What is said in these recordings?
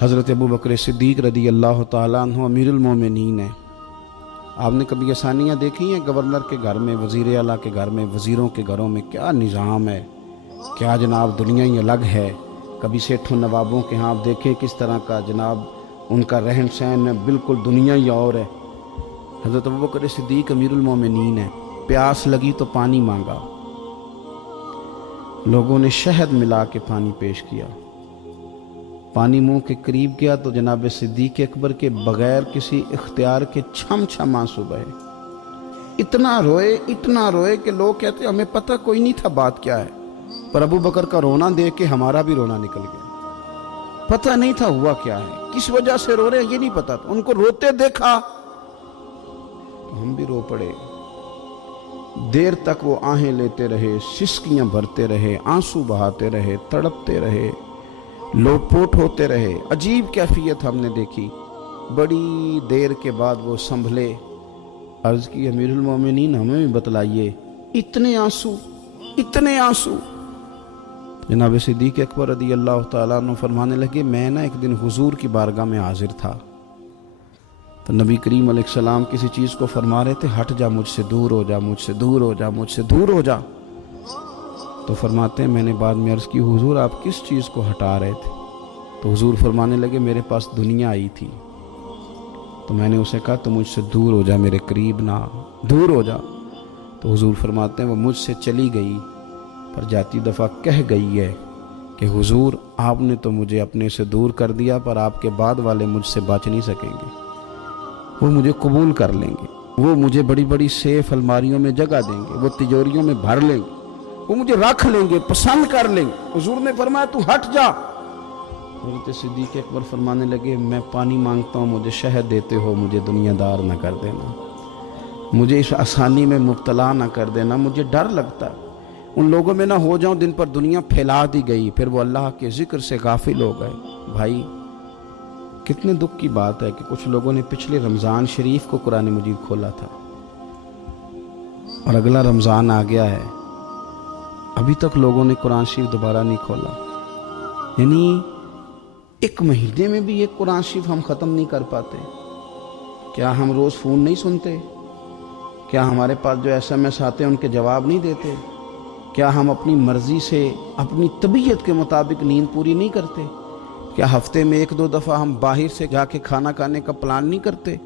حضرت ابو بکر صدیق رضی اللہ تعالیٰ عنہ امیرُ المومنین ہے۔ آپ نے کبھی آسانیاں دیکھی ہیں گورنر کے گھر میں، وزیر اعلیٰ کے گھر میں، وزیروں کے گھروں میں کیا نظام ہے، کیا جناب دنیا ہی الگ ہے۔ کبھی سیٹھوں نوابوں کے ہاں آپ دیکھیں کس طرح کا جناب ان کا رہن سہن ہے، بالکل دنیا ہی اور ہے۔ حضرت ابو بکر صدیق امیر المومنین ہے، پیاس لگی تو پانی مانگا، لوگوں نے شہد ملا کے پانی پیش کیا، پانی منہ کے قریب گیا تو جناب صدیق اکبر کے بغیر کسی اختیار کے چھم چھم آنسو بہے۔ اتنا روئے کہ لوگ کہتے ہمیں پتہ کوئی نہیں تھا بات کیا ہے، پر ابو بکر کا رونا دیکھ کے ہمارا بھی رونا نکل گیا۔ پتہ نہیں تھا ہوا کیا ہے، کس وجہ سے رو رہے ہیں یہ نہیں پتا تھا، ان کو روتے دیکھا تو ہم بھی رو پڑے۔ دیر تک وہ آہیں لیتے رہے، سسکیاں بھرتے رہے، آنسو بہاتے رہے، تڑپتے رہے، لوٹ ہوتے رہے۔ عجیب کیفیت ہم نے دیکھی۔ بڑی دیر کے بعد وہ سنبھلے، عرض کی امیر المومنین ہمیں بھی بتلائیے، اتنے آنسو۔ جناب صدیق اکبر رضی اللہ تعالیٰ عنہ فرمانے لگے میں ایک دن حضور کی بارگاہ میں حاضر تھا تو نبی کریم علیہ السلام کسی چیز کو فرما رہے تھے، ہٹ جا مجھ سے، دور ہو جا مجھ سے، دور ہو جا مجھ سے، دور ہو جا۔ تو فرماتے ہیں میں نے بعد میں عرض کی حضور آپ کس چیز کو ہٹا رہے تھے؟ تو حضور فرمانے لگے میرے پاس دنیا آئی تھی، تو میں نے اسے کہا تو مجھ سے دور ہو جا، میرے قریب نہ، دور ہو جا۔ تو حضور فرماتے ہیں وہ مجھ سے چلی گئی، پر جاتی دفعہ کہہ گئی ہے کہ حضور آپ نے تو مجھے اپنے سے دور کر دیا، پر آپ کے بعد والے مجھ سے بچ نہیں سکیں گے، وہ مجھے قبول کر لیں گے، وہ مجھے بڑی بڑی سیف الماریوں میں جگہ دیں گے، وہ تجوریوں میں بھر لیں گے، وہ مجھے رکھ لیں گے، پسند کر لیں گے۔ حضور نے فرمایا تو ہٹ جا۔ حضرت صدیق اکبر فرمانے لگے میں پانی مانگتا ہوں، مجھے شہد دیتے ہو، مجھے دنیا دار نہ کر دینا، مجھے اس آسانی میں مبتلا نہ کر دینا، مجھے ڈر لگتا ہے ان لوگوں میں نہ ہو جاؤں جن پر دنیا پھیلا دی گئی، پھر وہ اللہ کے ذکر سے غافل ہو گئے۔ بھائی کتنے دکھ کی بات ہے کہ کچھ لوگوں نے پچھلے رمضان شریف کو قرآن مجید کھولا تھا اور اگلا رمضان آ گیا ہے، ابھی تک لوگوں نے قرآن شریف دوبارہ نہیں کھولا۔ یعنی ایک مہینے میں بھی ایک قرآن شریف ہم ختم نہیں کر پاتے۔ کیا ہم روز فون نہیں سنتے؟ کیا ہمارے پاس جو SMS آتے ہیں ان کے جواب نہیں دیتے؟ کیا ہم اپنی مرضی سے اپنی طبیعت کے مطابق نیند پوری نہیں کرتے؟ کیا ہفتے میں 1-2 دفعہ ہم باہر سے جا کے کھانا کھانے کا پلان نہیں کرتے؟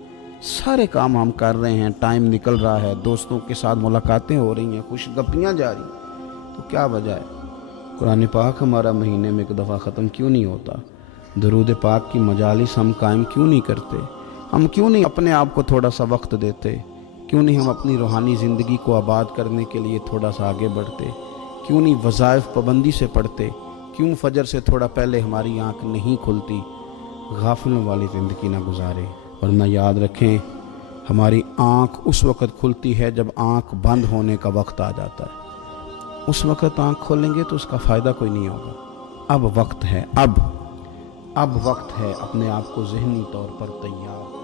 سارے کام ہم کر رہے ہیں، ٹائم نکل رہا ہے، دوستوں کے ساتھ ملاقاتیں ہو رہی ہیں، خوش گپیاں جاری، تو کیا وجہ ہے قرآن پاک ہمارا مہینے میں 1 دفعہ ختم کیوں نہیں ہوتا؟ درود پاک کی مجالس ہم قائم کیوں نہیں کرتے؟ ہم کیوں نہیں اپنے آپ کو تھوڑا سا وقت دیتے؟ کیوں نہیں ہم اپنی روحانی زندگی کو آباد کرنے کے لیے تھوڑا سا آگے بڑھتے؟ کیوں نہیں وظائف پابندی سے پڑھتے؟ کیوں فجر سے تھوڑا پہلے ہماری آنکھ نہیں کھلتی؟ غافلوں والی زندگی نہ گزارے، ورنہ یاد رکھیں ہماری آنکھ اس وقت کھلتی ہے جب آنکھ بند ہونے کا وقت آ جاتا ہے۔ اس وقت آنکھ کھولیں گے تو اس کا فائدہ کوئی نہیں ہوگا۔ اب وقت ہے، اب وقت ہے اپنے آپ کو ذہنی طور پر تیار